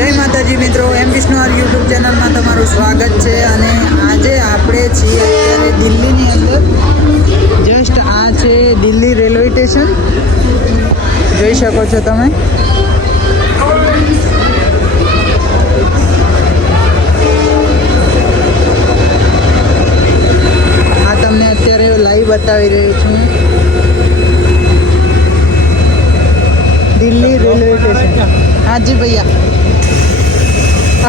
જય માતાજી મિત્રો, એમ વિષ્ણુઆર યુટ્યુબ ચેનલમાં તમારું સ્વાગત છે. અને આજે આપણે છીએ અત્યારે દિલ્હીની અંદર. જસ્ટ આ છે દિલ્હી રેલવે સ્ટેશન, જોઈ શકો છો તમે. આ તમને અત્યારે લાઈવ બતાવી રહ્યો છું. Delhi railway station. हाँ जी भैया,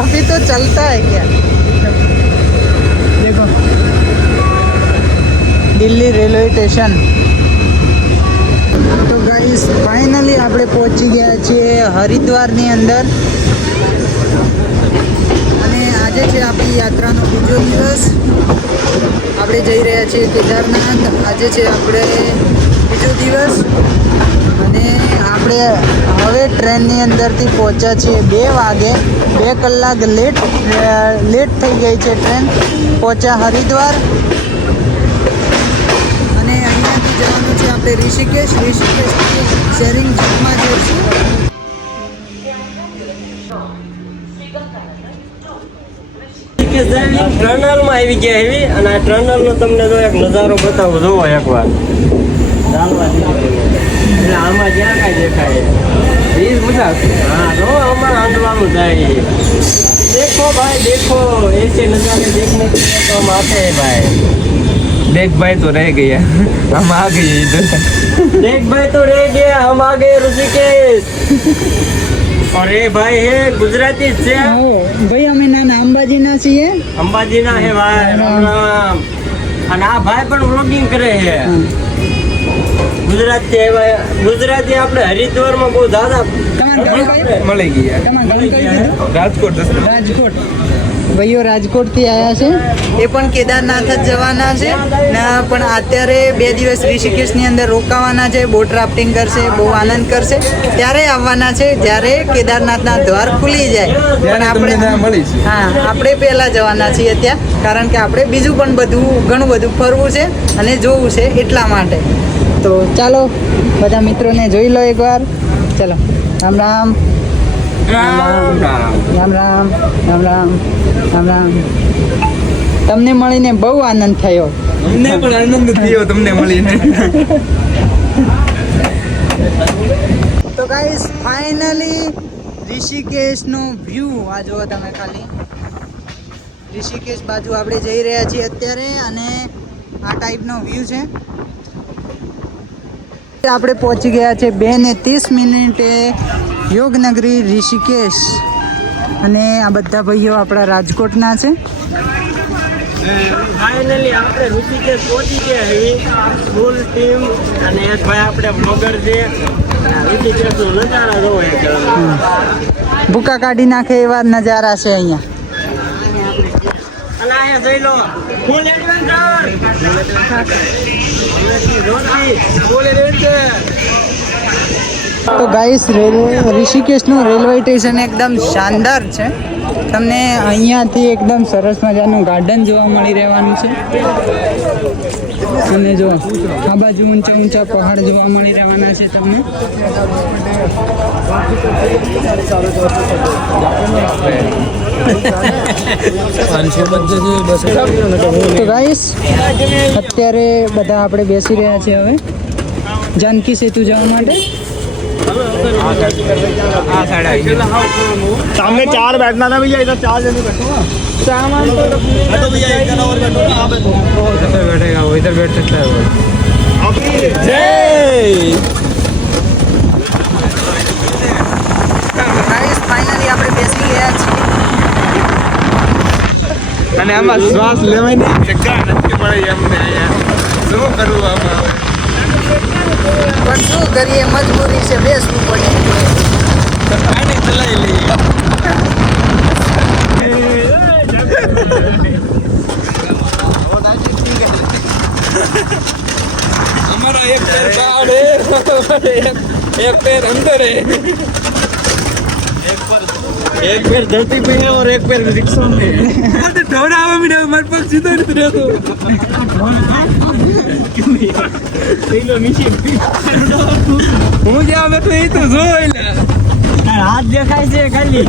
अभी तो चलता है क्या? देखो दिल्ली रेलवे स्टेशन. તો ગાઈસ ફાઇનલી આપણે પહોંચી ગયા છીએ હરિદ્વારની અંદર. અને આજે છે આપણી યાત્રાનો બીજો દિવસ. આપણે જઈ રહ્યા છીએ કેદારનાથ. આજે છે આપણે બીજો દિવસ. અને આપણે હવે ટ્રેનની અંદરથી પહોંચ્યા છીએ 2 વાગે. 2 કલાક લેટ થઈ ગઈ છે ટ્રેન. પહોંચ્યા હરિદ્વાર. અને અહીંયાથી જવાનું છે આપણે ઋષિકેશ. ઋષિકેશથી શેરિંગ જીપમાં જઈશું. ટનલમાં આવી ગયા એવી, અને આ ટનલનો તમને જો એક નજારો બતાવું, જોવો એકવાર. એટલે આમાં જ્યાં કાંઈ દેખાય હા જો અમારે આંદવાનું જાય. દેખો ભાઈ દેખો, ऐसे नजारे देखने के लिए तो हम आते हैं भाई. देख भाई तो रह गया, हम आ गए इधर. देख भाई तो रह गया, हम आ गए ऋषिकेश. और ये भाई है गुजराती से. ભાઈ અમે નાના અંબાજીના છીએ. અંબાજીના હે ભાઈ. રામ રામ. અને આ ભાઈ પણ વ્લોગિંગ કરે છે. ગુજરાતી ગુજરાતી આપણે હરિદ્વારમાં બહુ દાદા મળી ગયા. રાજકોટ રાજકોટ ભાઈઓ રાજકોટથી આવ્યા છે. એ પણ કેદારનાથ જ જવાના છે ને. પણ અત્યારે 2 દિવસ ઋષિકેશની અંદર રોકાવાના છે. બોટ રાફ્ટિંગ કરશે, બહુ આનંદ કરશે. ત્યારે આવવાના છે જ્યારે કેદારનાથના દ્વાર ખુલી જાય. પણ આપણે આપણે પહેલા જવાના છીએ ત્યાં, કારણ કે આપણે બીજું પણ ઘણું બધું ફરવું છે અને જોવું છે એટલા માટે. તો ચાલો બધા મિત્રોને જોઈ લો એકવાર. ચલો, રામ રામ. રામ રામ. રામ રામ. રામ રામ. રામ રામ. તમને મળીને બહુ આનંદ થયો. અમને પણ આનંદ થયો તમને મળીને. તો ગાઈસ ફાઇનલી ઋષિકેશનો વ્યૂ આ જુઓ તમે ખાલી. ઋષિકેશ બાજુ આપણે જઈ રહ્યા છીએ અત્યારે. અને આ ટાઈપનો વ્યૂ છે. આપણે પહોંચી ગયા છે 2:30 યોગનગરી ઋષિકેશ. અને આ બધા ભાઈઓ આપણા રાજકોટના છે. ફાઇનલી આપણે ઋષિકેશ પહોંચી ગયા એવી ફૂલ ટીમ. અને એક ભાઈ આપણે બ્લોગર છે. ઋષિકેશનો નજારા જોવો એક. ભૂકા કાઢી નાખે એવા નજારા છે અહીંયા. અને અહીંયા જોઈ લો ફૂલ એડવેન્ચર. તો ગાઈસ ઋષિકેશનું રેલવે સ્ટેશન એકદમ શાનદાર છે. તમને અહીંયાથી એકદમ સરસ મજાનું ગાર્ડન જોવા મળી રહેવાનું છે. અને જો આ બાજુ ઊંચા ઊંચા પહાડ જોવા મળી રહેવાના છે તમને. તો ગાઈસ અત્યારે બધા આપણે બેસી રહ્યા છીએ હવે જાનકી સેતુ જવા માટે. सामने 4 बैठना था भैया, इधर 4 जने बैठो ना. सामान तो बैठो भैया, एक जना और बैठो ना. इधर बैठेगा वो, इधर बैठ सकता है वो. ગાઈસ ફાઇનલી આપણે બેસી ગયા છીએ. અને આમાં શ્વાસ લેવાય નહીં, જગ્યા નથી મળી અમને અહીંયા. શું કરવું આમાં? પણ શું કરીએ, મજબૂરી છે, બેસવું પડે. પાણી ચલાવી લઈએ. हमारा एक पैर बाहर है, एक पैर अंदर है. एक पैर धरती पे है और एक पैर रिक्शा में है. ढोड़ा में मत पग सीधा नहीं रहतो. નીચે હું જ્યાં બેઠો એ તો જોઈ લે. હાથ દેખાય છે ખાલી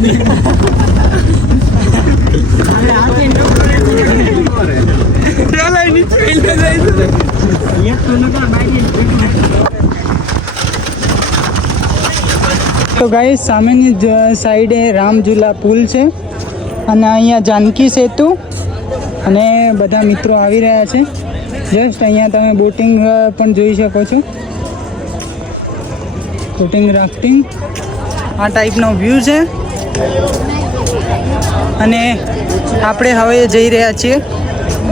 તો ગાઈસ સામેની સાઈડે રામઝુલા પુલ છે અને અહીંયા જાનકી સેતુ અને બધા મિત્રો આવી રહ્યા છે. જસ્ટ અહીંયા તમે બોટિંગ પણ જોઈ શકો છો. બોટિંગ રાફ્ટિંગ આ ટાઈપનો વ્યૂ છે અને આપણે હવે જઈ રહ્યા છીએ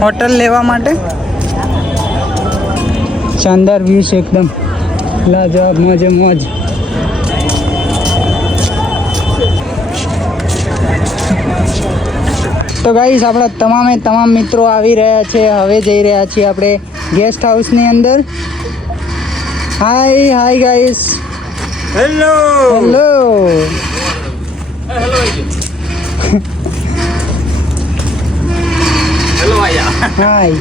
હોટલ લેવા માટે. શાનદાર વ્યૂ છે એકદમ લાજવાબ, મોજે મોજ. તો ગાઈસ આપણા તમામ મિત્રો આવી રહ્યા છે. હવે જઈ રહ્યા છીએ આપણે ગેસ્ટ હાઉસની અંદર. Hi guys. Hello hello. Hi.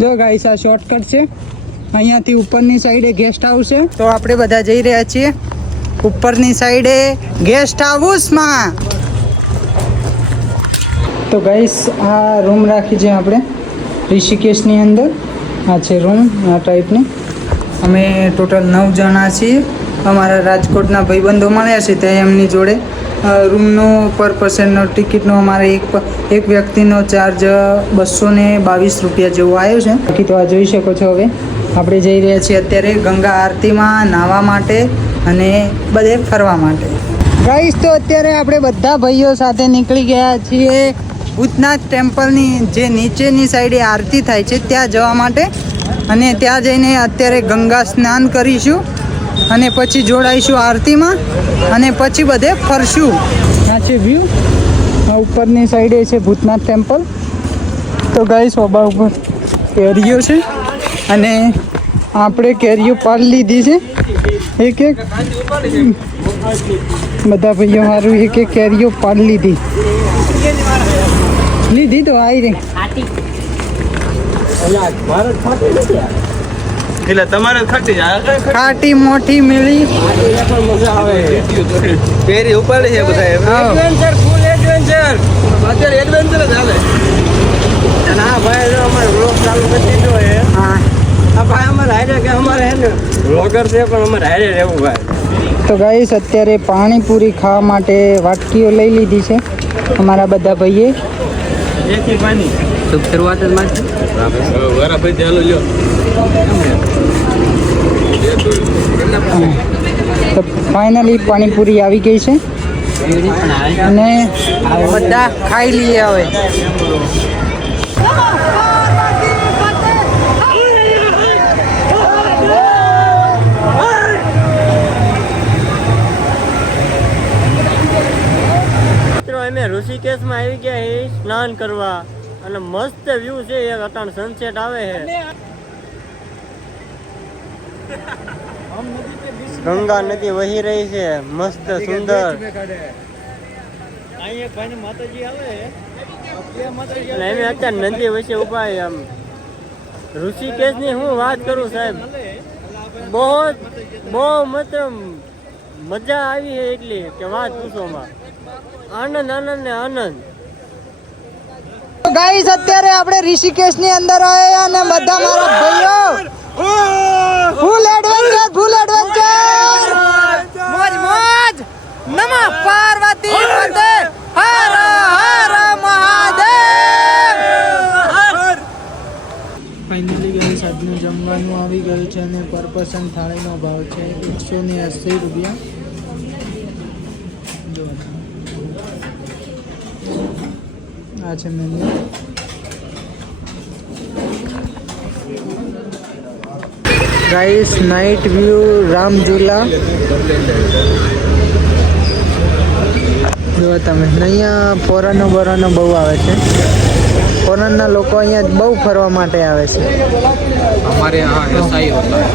જો ગાઈસ આ શોર્ટકટ છે. અહીંયાથી ઉપરની સાઈડે ગેસ્ટ હાઉસ છે. તો આપણે બધા જઈ રહ્યા છીએ ઉપરની સાઈડે ગેસ્ટ હાઉસમાં. તો ગાઈસ આ રૂમ રાખી છે આપણે ઋષિકેશની અંદર. આ છે રૂમ આ ટાઈપની. અમે ટોટલ 9 જણા છીએ. અમારા રાજકોટના ભાઈબંધો મળ્યા છે ત્યાં એમની જોડે રૂમનો પર પર્સનનો ટિકિટનો અમારે એક વ્યક્તિનો ચાર્જ 222 રૂપિયા જેવો આવ્યો છે. બાકી તો આ જોઈ શકો છો. હવે આપણે જઈ રહ્યા છીએ અત્યારે ગંગા આરતીમાં નાહવા માટે અને બધે ફરવા માટે. ગાઈસ તો અત્યારે આપણે બધા ભાઈઓ સાથે નીકળી ગયા છીએ ભૂતનાથ ટેમ્પલની જે નીચેની સાઈડે આરતી થાય છે ત્યાં જવા માટે. અને ત્યાં જઈને અત્યારે ગંગા સ્નાન કરીશું અને પછી જોડાઈશું આરતીમાં અને પછી બધે ફરશું. આ છે વ્યૂ. આ ઉપરની સાઈડે છે ભૂતનાથ ટેમ્પલ. તો ગાઈસ ઓબા ઉપર કેરીઓ છે અને આપણે કેરીઓ પાડી લીધી છે. એક બધા ભાઈઓ સારું એક કેરીઓ પાડી લીધી તો આવી રહી. એટલે તમારે ખાટી ખાટી મોટી મેળી મજા આવે. પેરી ઉપાડી છે બધા એડવેન્ચર, ફૂલ એડવેન્ચર. અત્યારે એડવેન્ચર જ હાલે. અને આ ભાઈ જો અમારે વ્લોગ ચાલુ કરી દીધો છે. હા. આ ભાઈ અમારે હારે કે અમારે હે ને વ્લોગર છે પણ અમારે હારે રહેવું ભાઈ. તો ગાઈસ અત્યારે પાણીપુરી ખાવા માટે વાટકીઓ લઈ લીધી છે અમારા બધા ભાઈએ. એથી પાણી શુભ શરૂઆત જ માં વારા ભાઈ ચાલો લ્યો. તો ફાઇનલી પાણીપુરી આવી ગઈ છે અને બધા ખાઈ લઈએ હવે. અમે ઋષિકેશમાં આવી ગયા છે સ્નાન કરવા અને મસ્ત વ્યૂ છે. એક અટાણ સનસેટ આવે છે. ગંગા નદી વહી રહી છે મસ્ત સુંદર. અને અમે અત્યારે નદી વચ્ચે ઉભા છે. આમ ઋષિકેશની હું વાત કરું સાહેબ, બહુ મતલબ મજા આવી છે એટલી કે વાત પૂછોમાં. આનંદ ને આનંદ. ગાઈસ અત્યારે આપણે ઋષિકેશની અંદર આવ્યા અને બધા મારા ભાઈઓ ફૂલ એડવેન્ચર મોજ નમઃ પાર્વતી પતે હર હર મહાદેવ. ફાઇનલી ગાઈસ આજનું જમવાનું આવી ગયું છે અને પર પર્સન થાળીનો ભાવ છે 180 રૂપિયા. આ છે menu. Guys night view Ram Jhula જો તમે. અહીંયા ફોરનો બહુ આવે છે. ફોરનના લોકો અહીંયા બહુ ફરવા માટે આવે છે. हमारे यहाँ ऐसा ही होता है.